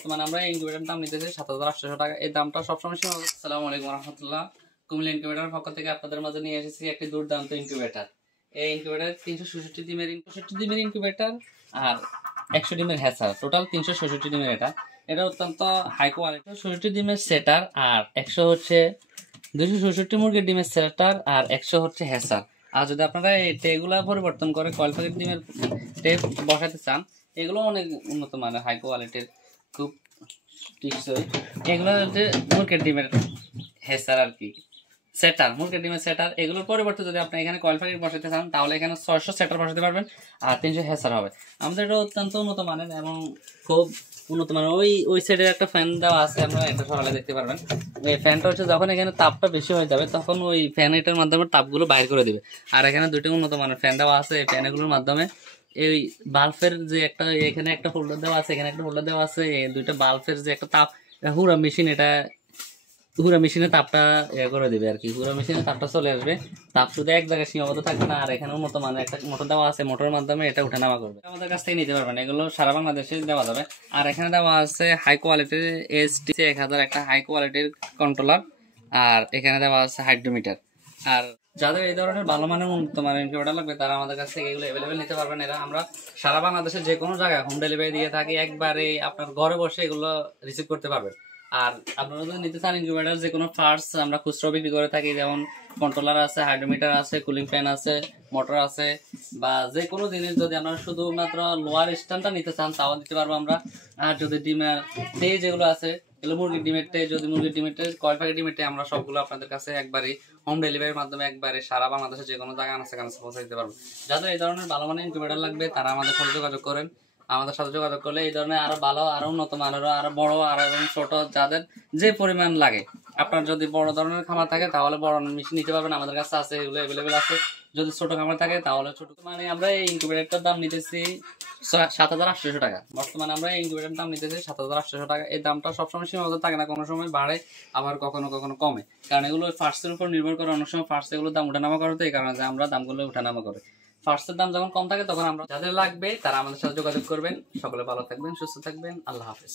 বর্তমানে আমরা ইনকিউবেটর দাম নিতেছি ৭৮০০ টাকা। এই দামটা সবসময় সীমাবদ্ধ। আসসালামু আলাইকুম রাহমাতুল্লাহ। কুমিল্লা ইনকিউবেটরের পক্ষ থেকে আপনাদের মাঝে নিয়ে এসেছি একটি দুর্দান্ত ইনকিউবেটর। এই ইনকিউবেটর 366 ডিমের ইনকিউবেটর আর 100 ডিমের হ্যাচার, টোটাল 366 ডিমের। এটা অত্যন্ত হাই কোয়ালিটি। 66 ডিমের সেটার আর 100 হচ্ছে 266 মুরগির ডিমের সেটার আর 100 হচ্ছে হ্যাচার। আর যদি আপনারা এই ট্রেগুলা পরিবর্তন করে কয়েল প্যাকেট ডিমের ট্রে বসাতে চান, এগুলো অনেক উন্নত মানের হাই কোয়ালিটির, খুব টিকসই। এগুলো হচ্ছে মুরগির ডিমের হ্যাচার আর কি, সেটার, মুরগির ডিমের সেটার। এগুলোর পরিবর্তে যদি আপনি এখানে কয়েল প্যাকেট বসাতে চান তাহলে এখানে 600 সেটার বসাতে পারবেন আর 300 হ্যাচার হবে। আমাদের এটা অত্যন্ত উন্নত মানের এবং খুব উন্নত মানের। ওই সাইডের একটা ফ্যান দেওয়া আছে, আমরা এটা সকালে দেখতে পারবেন। এই ফ্যানটা হচ্ছে যখন এখানে তাপটা বেশি হয়ে যাবে তখন ওই ফ্যান এটার মাধ্যমে তাপগুলো বাইর করে দিবে। আর এখানে দুটো উন্নত মানের ফ্যান দেওয়া আছে। এই ফ্যানগুলোর মাধ্যমে এই বাল্বের যে একটা, এখানে একটা হোল্ডার দেওয়া আছে, এখানে একটা হোল্ডার দেওয়া আছে, এই দুইটা বাল্বের যে একটা তাপ, হুরা মেশিন, এটা হুরা মেশিনে তাপটা করে দিবে আর কি। হুরা মেশিনে তাপটা চলে আসবে, তাপ শুধু এক জায়গায় সীমাবদ্ধ থাকবে না। আর এখানে উন্নত মানের একটা মোটর দেওয়া আছে, মোটরের মাধ্যমে এটা উঠানামা করবে। আমাদের কাছ থেকে নিতে পারবেন, এগুলো সারা বাংলাদেশে দেওয়া যাবে। আর এখানে দেওয়া আছে হাই কোয়ালিটির ST 1000 একটা হাই কোয়ালিটির কন্ট্রোলার, আর এখানে দেওয়া আছে হাইড্রোমিটার। আর যাদের এই ধরনের ভালো মানের উন্নত মানের ইনকিউবেটর লাগবে তারা আমাদের কাছ থেকে এগুলো অ্যাভেলেবেল নিতে পারবেন। এরা আমরা সারা বাংলাদেশের যে কোনো জায়গায় হোম ডেলিভারি দিয়ে থাকি, একবারে আপনার ঘরে বসে এগুলো রিসিভ করতে পারবেন। আর আপনারা যদি নিতে চান ইনকিউবেটর যে কোনো পার্টস আমরা খুচরো বিক্রি করে থাকি, যেমন কন্ট্রোলার আছে, হাইড্রোমিটার আছে, কুলিং ফ্যান আছে, মোটর আছে, বা যে কোনো জিনিস যদি আপনারা শুধুমাত্র লোয়ার স্ট্যান্ডটা নিতে চান তাও দিতে পারবো আমরা। আর যদি ডিমের ট্রে যেগুলো আছে, এগুলো মুরগির ডিমের ট্রে, যদি মুরগির ডিমের ট্রে, কয়েল প্যাকেট ডিমের ট্রে, আমরা সবগুলো আপনাদের কাছে একবারে হোম ডেলিভারির মাধ্যমে একবারে সারা বাংলাদেশে যে কোনো জায়গায় আনাচে কানাচে পৌঁছে দিতে পারবো। যাদের এই ধরনের ভালো মানের ইনকিউবেটর লাগবে তারা আমাদের সাথে যোগাযোগ করেন। আমাদের সাথে যোগাযোগ করলে এই ধরনের আরো ভালো, আরো উন্নত মানের, আরো বড়, আরো ছোট, যাদের যে পরিমাণ লাগে। আপনার যদি বড় ধরনের খামার থাকে তাহলে বড় মেশিন নিতে পারবেন, আমাদের কাছে আছে, এগুলো অ্যাভেলেবেল আছে। যদি ছোট খামার থাকে তাহলে ছোট। মানে আমরা এই ইনকিউবেটরটার দাম নিতেছি ৭৮০০ টাকা। বর্তমানে আমরা এই ইনকিউবেটরের দাম নিতেছি ৭৮০০ টাকা। এই দামটা সবসময় সীমাবদ্ধ থাকে না, কোনো সময় বাড়ে আবার কখনো কখনো কমে, কারণ এগুলো ফার্স্টের উপর নির্ভর করে। অনেক সময় ফার্স্ট এগুলো দাম উঠানামা করে, তো এই কারণে আমরা দামগুলো উঠানামা করি। ফার্স্টের দাম যখন কম থাকে তখন আমরা, যাদের লাগবে তারা আমাদের সাথে যোগাযোগ করবেন। সকলে ভালো থাকবেন, সুস্থ থাকবেন, আল্লাহ হাফেজ।